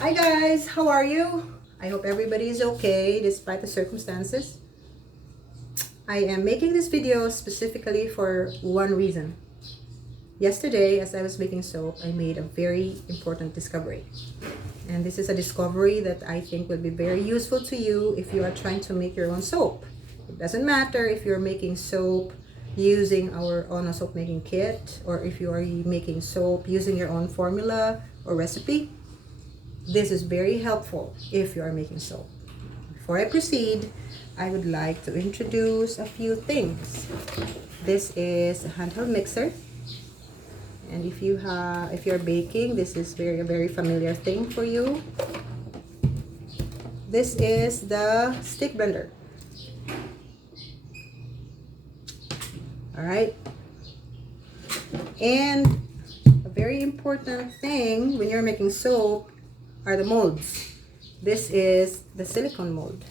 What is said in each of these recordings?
Hi guys, how are you? I hope everybody is okay despite the circumstances. I am making this video specifically for one reason. Yesterday, as I was making soap, I made a very important discovery. And this is a discovery that I think will be very useful to you if you are trying to make your own soap. It doesn't matter if you're making soap using our ONO Soapmaking Kit or if you are making soap using your own formula or recipe. This is very helpful if you are making soap. Before I proceed, I would like to introduce a few things. This is a handheld mixer, and if you're baking, this is a very familiar thing for you. This is the stick blender. All right, and a very important thing when you're making soap are the molds. This is the silicone mold.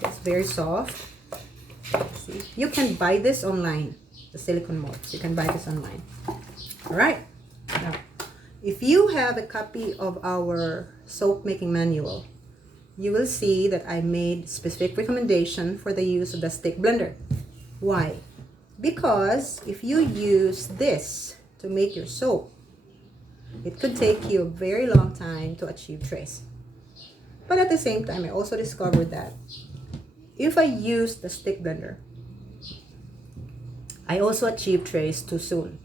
It's very soft. See, you can buy this online. The silicone molds, you can buy this online. All right. Now, if you have a copy of our soap making manual, you will see that I made specific recommendation for the use of the stick blender. Why? Because if you use this to make your soap, it could take you a very long time to achieve trace. But at the same time, I also discovered that if I use the stick blender, I also achieve trace too soon.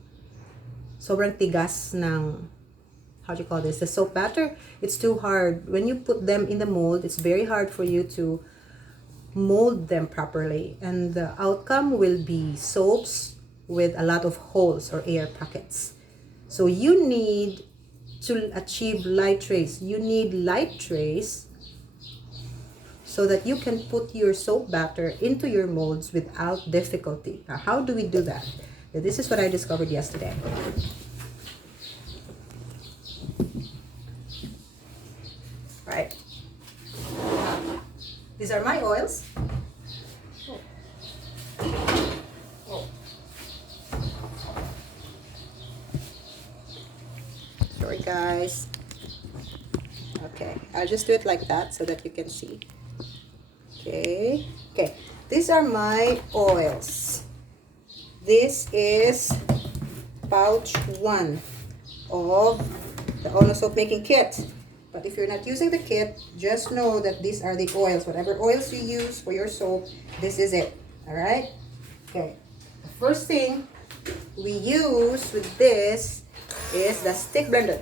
Sobrang tigas ng, how do you call this, the soap batter. It's too hard. When you put them in the mold, it's very hard for you to mold them properly. And the outcome will be soaps with a lot of holes or air pockets. So you need to achieve light trace. You need light trace so that you can put your soap batter into your molds without difficulty. Now, how do we do that? This is what I discovered yesterday. Right. These are my oils. Sorry guys. Okay, I'll just do it like that so that you can see. Okay, these are my oils. This is pouch 1 of the ONO Soapmaking Kit. But if you're not using the kit, just know that these are the oils. Whatever oils you use for your soap, this is it. All right? Okay, the first thing we use with this is the stick blender.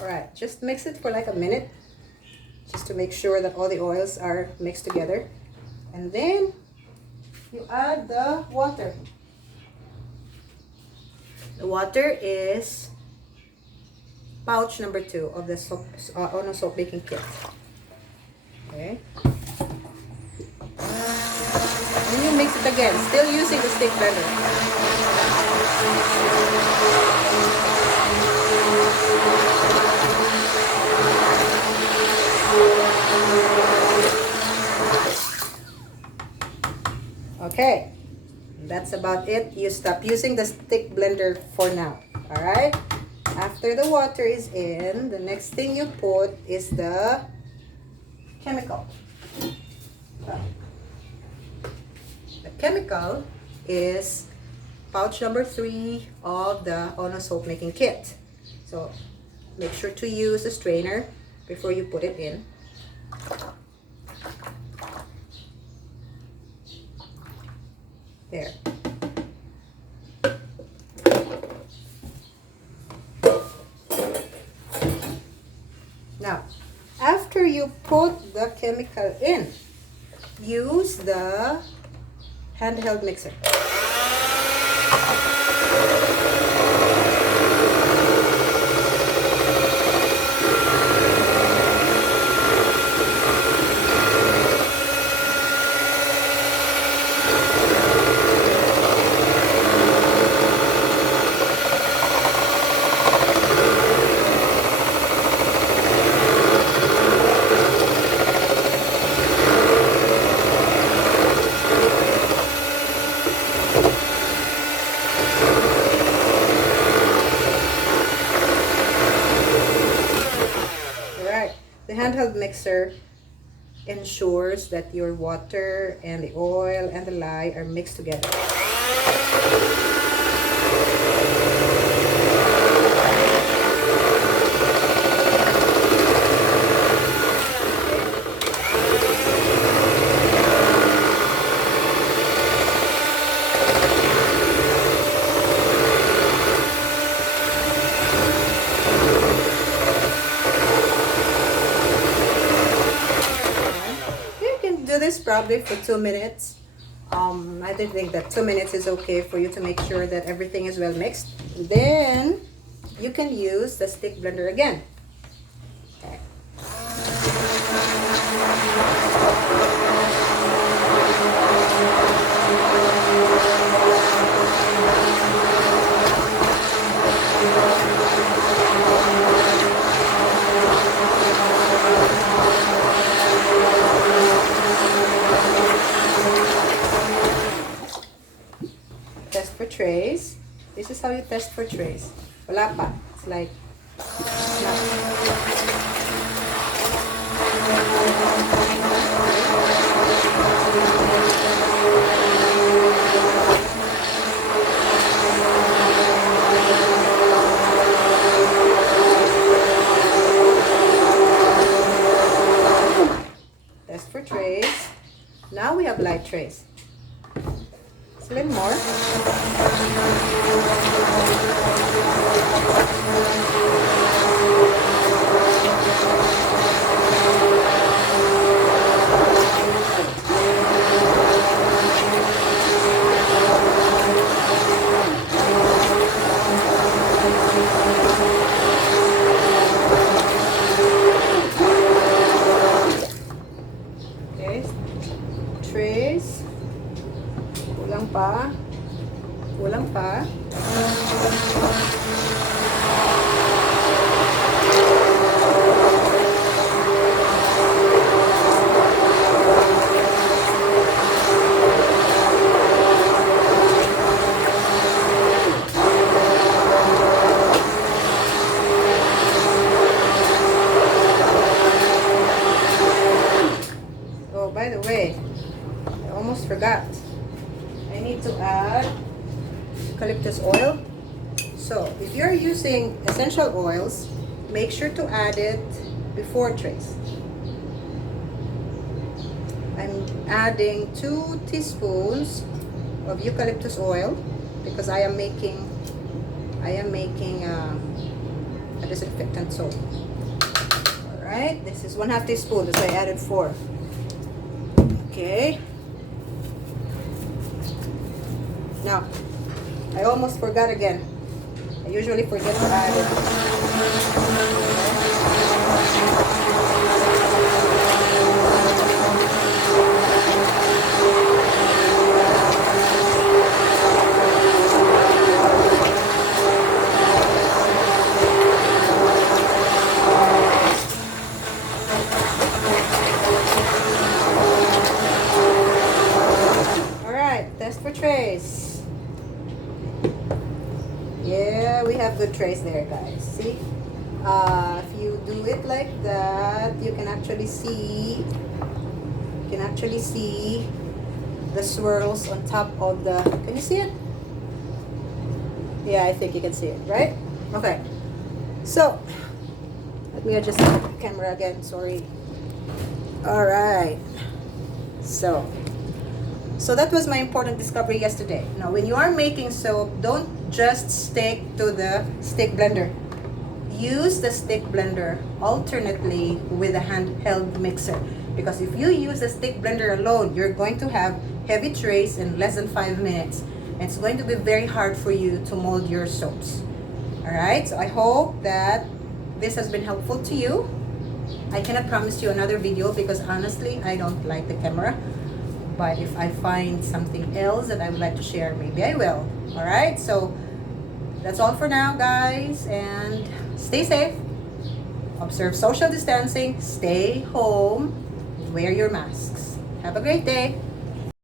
Alright, just mix it for like a minute just to make sure that all the oils are mixed together. And then you add the water. The water is pouch number 2 of the ONO Soapmaking Kit. Okay. And you mix it again, still using the stick blender. Okay, that's about it. You stop using the stick blender for now. All right. After the water is in, the next thing you put is the chemical. The chemical is pouch number 3 of the ONO Soapmaking Kit. So make sure to use a strainer before you put it in. There. Now, after you put the chemical in, use the handheld mixer. handheld mixer ensures that your water and the oil and the lye are mixed together. Do this probably for 2 minutes. I don't think that 2 minutes is okay for you to make sure that everything is well mixed. Then you can use the stick blender again. Okay. Test for trays. This is how you test for trays. Wala pa. It's like test for trays. Now we have light trays. It's a little more. Okay, trays. Kulang pa. Kulang pa. Oh, by the way, I almost forgot. I need to add eucalyptus oil. So if you're using essential oils, make sure to add it before trays. I'm adding 2 teaspoons of eucalyptus oil because I am making a disinfectant soap. All right, this is 1/2 teaspoon. That's why I added 4. Okay. Now, I almost forgot again. I usually forget to add it. All right, test for trays. Yeah, we have good trays there, guys. See? If you do it like that, you can actually see the swirls on top of the, can you see it? Yeah, I think you can see it, right? Okay. So, let me adjust the camera again, sorry. All right. So that was my important discovery yesterday. Now, when you are making soap, don't just stick to the stick blender. Use the stick blender alternately with a handheld mixer. Because if you use the stick blender alone, you're going to have heavy trays in less than 5 minutes. And it's going to be very hard for you to mold your soaps. Alright, so I hope that this has been helpful to you. I cannot promise you another video because honestly, I don't like the camera. But if I find something else that I would like to share, maybe I will. Alright, so that's all for now, guys. And stay safe. Observe social distancing. Stay home. Wear your masks. Have a great day.